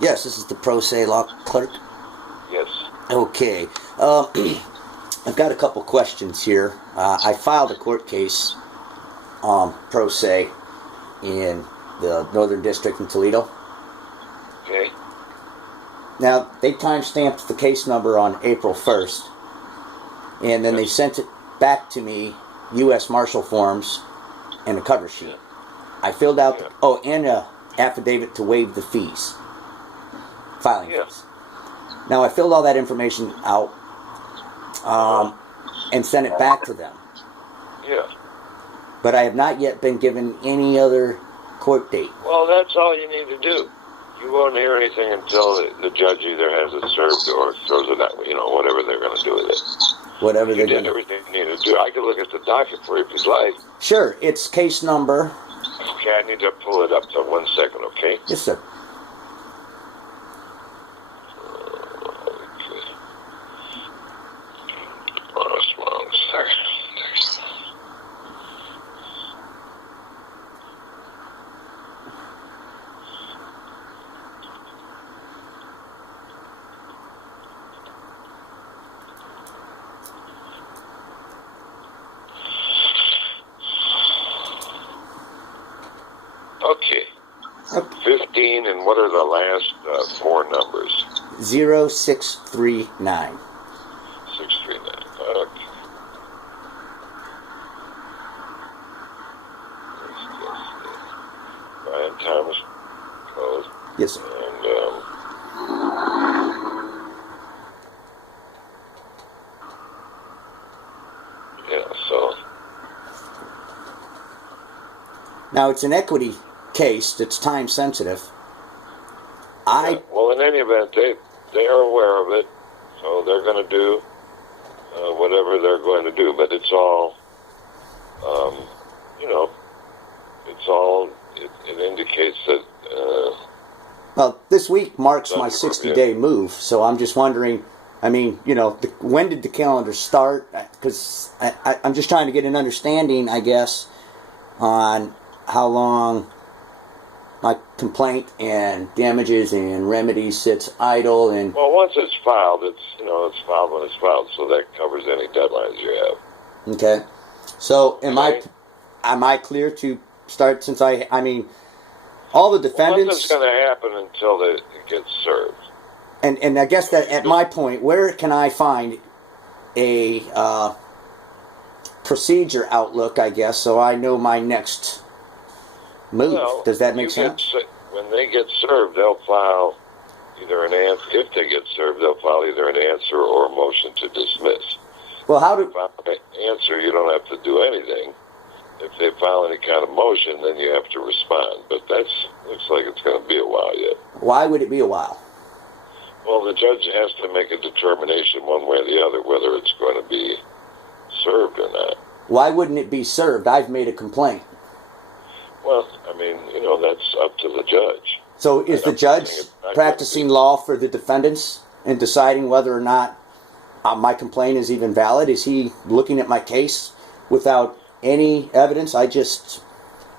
Yes, this is the pro se law clerk. Yes. Okay. I've got a couple questions here. I filed a court case pro se in the Northern District in Toledo. Okay. Now, they time-stamped the case number on April 1st, and then they sent it back to me, U.S. Marshal forms, and a cover sheet. I filled out, and an affidavit to waive the fees, filing fees. Now, I filled all that information out and sent it back to them. Yeah. But I have not yet been given any other court date. Well, that's all you need to do. You won't hear anything until the judge either has it served or throws it out, whatever they're going to do with it. Whatever you they're did going to do. everything you need to do. I can look at the docket for you if you'd like. Sure. It's case number. Okay, I need to pull it up to 1 second, okay? Yes, sir. Okay. 15, and what are the last four numbers? 0639. 639. Okay. Brian Thomas Code. Yes, sir. And, so. Now, it's an equity case that's time sensitive. Well, in any event, they are aware of it, so they're going to do whatever they're going to do. But it's all, it indicates that. Well, this week marks my 60-day move, so I'm just wondering. I mean, when did the calendar start? Because I'm just trying to get an understanding, I guess, on how long my complaint and damages and remedies sits idle. And well, once it's filed, it's filed when it's filed, so that covers any deadlines you have. Okay, so am I clear to start? Since I mean, all the defendants. Nothing's going to happen until it gets served. And I guess that at my point, where can I find a procedure outlook? I guess so I know my next move. Well, does that make sense? When they get served, they'll file either an answer. If they get served, they'll file either an answer or a motion to dismiss. Well, how if they file an answer, you don't have to do anything. If they file any kind of motion, then you have to respond. But looks like it's going to be a while yet. Why would it be a while? Well, the judge has to make a determination one way or the other whether it's going to be served or not. Why wouldn't it be served? I've made a complaint. Well, I mean, that's up to the judge. So is the judge practicing law for the defendants and deciding whether or not my complaint is even valid? Is he looking at my case without any evidence? It's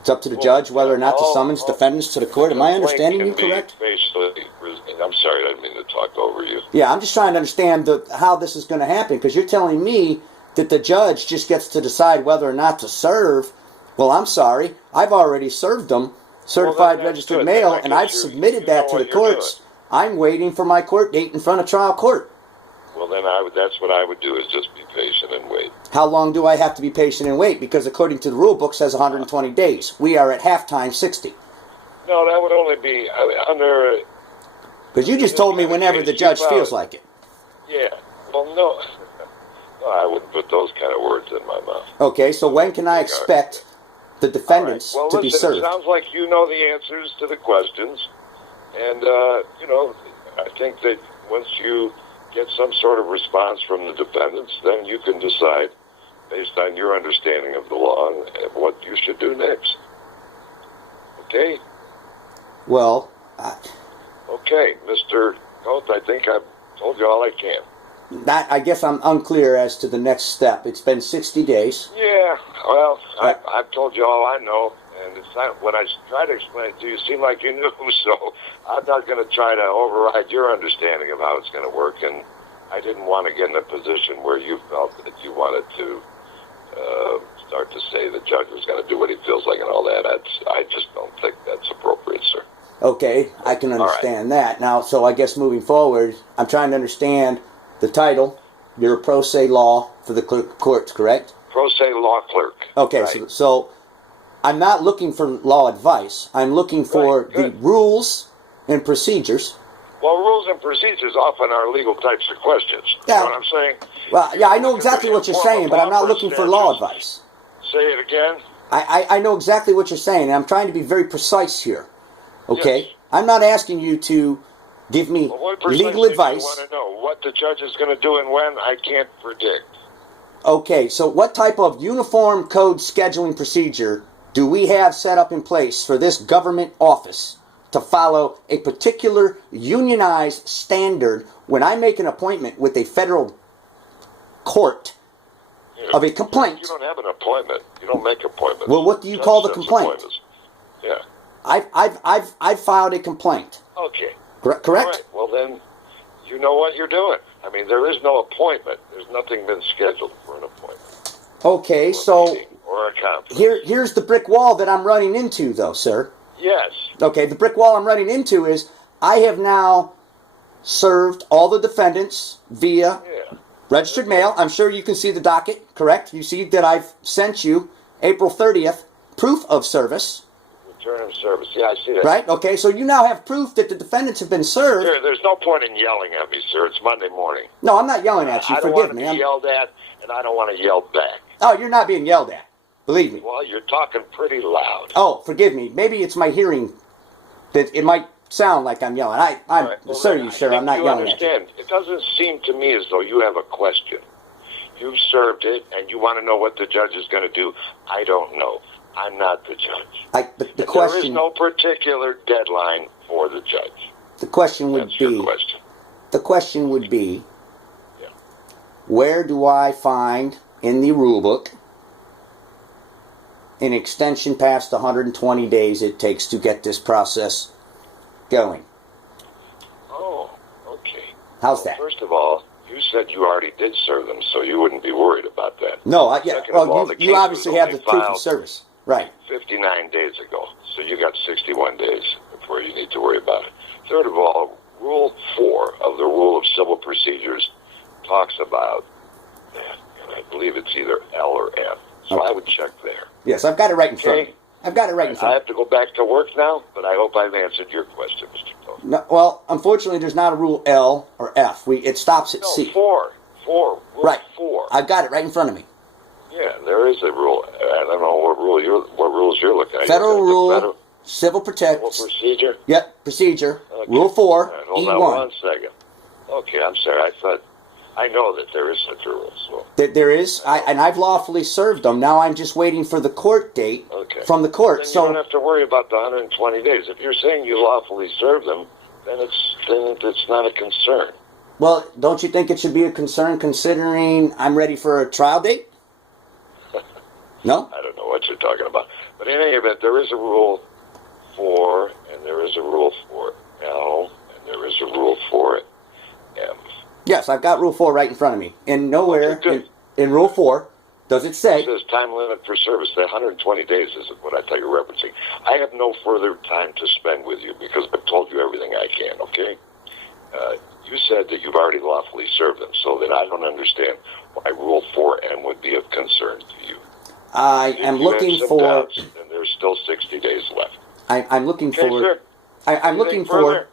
up to the judge whether or not to summons defendants to the court. Am I understanding you correct? I'm sorry, I didn't mean to talk over you. Yeah, I'm just trying to understand how this is going to happen, because you're telling me that the judge just gets to decide whether or not to serve. Well, I'm sorry. I've already served them, certified registered mail, and I've submitted that to the courts. I'm waiting for my court date in front of trial court. Well, then that's what I would do, is just be patient and wait. How long do I have to be patient and wait? Because according to the rule book, says 120 days. We are at halftime 60. No, that would only be under... Because you just told me whenever the judge feels like it. Yeah. Well, no, I wouldn't put those kind of words in my mouth. Okay, so when can I expect the defendants to be served? It sounds like you know the answers to the questions. And, I think that once you get some sort of response from the defendants, then you can decide, based on your understanding of the law, what you should do next. Okay? Well, okay, Mr. Coates, I think I've told you all I can. I guess I'm unclear as to the next step. It's been 60 days. Yeah, well, I've told you all I know, and it's not, when I try to explain it to you, you seem like you knew, so I'm not going to try to override your understanding of how it's going to work, and I didn't want to get in a position where you felt that you wanted to start to say the judge was going to do what he feels like and all that. I just don't think that's appropriate, sir. Okay, I can understand that. Now, so I guess moving forward, I'm trying to understand the title. You're a pro se law for the clerk of courts, correct? Pro se law clerk. Okay, right. so I'm not looking for law advice. I'm looking for the rules and procedures. Well, rules and procedures often are legal types of questions. Yeah. You know what I'm saying? Well, yeah, I know exactly what you're saying, but I'm not looking for law advice. Say it again. I know exactly what you're saying, and I'm trying to be very precise here. Okay? Yes. I'm not asking you to give me legal advice. You want to know what the judge is going to do and when? I can't predict. Okay, so what type of uniform code scheduling procedure do we have set up in place for this government office to follow a particular unionized standard when I make an appointment with a federal court of a complaint? You don't have an appointment. You don't make appointments. Well, what do you call the complaint? Yeah. I've filed a complaint. Okay. Correct? All right. Well, then, you know what you're doing. I mean, there is no appointment. There's nothing been scheduled for an appointment. Okay, so or a conference. Here's the brick wall that I'm running into, though, sir. Yes. Okay, the brick wall I'm running into is I have now served all the defendants via registered mail. I'm sure you can see the docket, correct? You see that I've sent you April 30th proof of service. Return of service. Yeah, I see that. Right? Okay, so you now have proof that the defendants have been served. Sir, there's no point in yelling at me, sir. It's Monday morning. No, I'm not yelling at you. I don't Forgive want me. to be yelled at, and I don't want to yell back. Oh, you're not being yelled at. Believe me. Well, you're talking pretty loud. Oh, forgive me. Maybe it's my hearing that it might sound like I'm yelling. I'm right. Well, sir, you sure I'm not yelling at you. It doesn't seem to me as though you have a question. You've served it, and you want to know what the judge is going to do. I don't know. I'm not the judge. The question, there is no particular deadline for the judge. The question would That's be. Your question. The question would be. Where do I find in the rule book an extension past the 120 days it takes to get this process going? Oh, okay. How's that? First of all, you said you already did serve them, so you wouldn't be worried about that. No, you obviously have the proof of service. Right. 59 days ago, so you got 61 days before you need to worry about it. Third of all, Rule 4 of the Rule of Civil Procedures talks about that, and I believe it's either L or F. So I would check there. Yes, I've got it right in front of me. I've got it right in front of me. I have to go back to work now, but I hope I've answered your question, Mr. Toth. No, well, unfortunately, there's not a Rule L or F. It stops at C. 4. Rule right. 4. I've got it right in front of me. Yeah, there is a rule. I don't know what rules you're looking at. Federal Rule, Civil Protection. Procedure? Yep, procedure. Okay. Rule 4, right, hold E1. on 1 second. Okay, I'm sorry. I know that there is such a rule. So. There is, and I've lawfully served them. Now I'm just waiting for the court date from the court. Then you don't have to worry about the 120 days. If you're saying you lawfully served them, then it's not a concern. Well, don't you think it should be a concern considering I'm ready for a trial date? No? I don't know what you're talking about. But in any event, there is a Rule 4, and there is a Rule 4L, and there is a Rule 4M. Yes, I've got Rule 4 right in front of me. And nowhere in Rule 4 does it say... It says time limit for service. The 120 days is what I thought you're referencing. I have no further time to spend with you because I've told you everything I can, okay? You said that you've already lawfully served them, so that I don't understand why Rule 4M would be of concern to you. I am looking for... Doubts, and there's still 60 days left. I'm looking okay, for... Sir. I'm looking for... Further?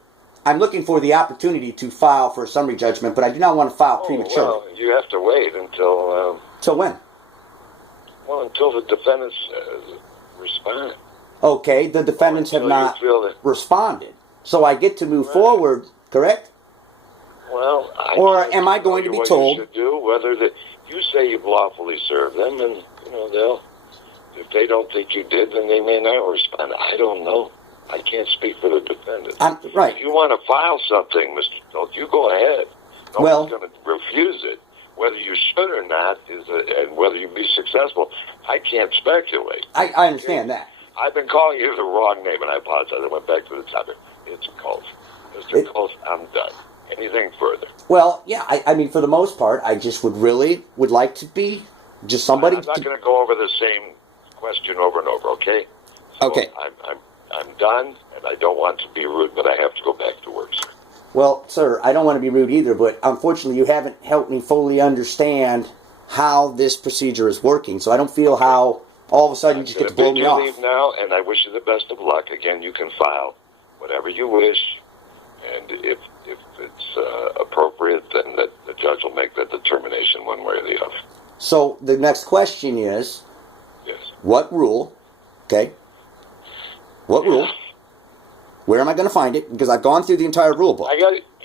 I'm looking for the opportunity to file for a summary judgment, but I do not want to file prematurely. Well, you have to wait until... Till when? Well, until the defendants respond. Okay, the defendants have not responded. So I get to move forward, correct? Well, or am I going to be told... You should do, whether you say you've lawfully served them, and, they'll... If they don't think you did, then they may not respond. I don't know. I can't speak for the defendant. Right. If you want to file something, Mr. Toth, you go ahead. Nobody's going to refuse it. Whether you should or not, and whether you be successful, I can't speculate. I understand that. I've been calling you the wrong name, and I apologize. I went back to the topic. It's Colt. Mr. Colt, I'm done. Anything further? Well, yeah, I mean, for the most part, I just would like to be just somebody. I'm not going to go over the same question over and over, okay? So Okay. I'm done, and I don't want to be rude, but I have to go back to work, sir. Well, sir, I don't want to be rude either, but unfortunately, you haven't helped me fully understand how this procedure is working. So I don't feel how all of a sudden you just get to blow me off. Leave now, and I wish you the best of luck. Again, you can file whatever you wish, and if it's appropriate, then the judge will make that determination one way or the other. So the next question is, Yes. what rule? Okay. What rule? Where am I going to find it? Because I've gone through the entire rule book.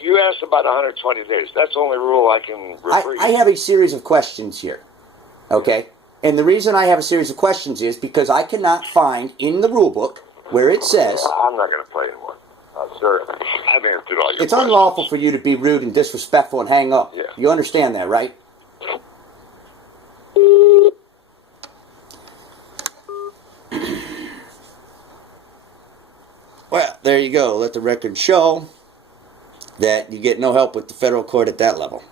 You asked about 120 days. That's the only rule I can refer you. I have a series of questions here. Okay? And the reason I have a series of questions is because I cannot find in the rule book where it says I'm not going to play anymore. Sir, I've answered all your it's questions. unlawful for you to be rude and disrespectful and hang up. Yeah. You understand that, right? Well, there you go. Let the record show that you get no help with the federal court at that level.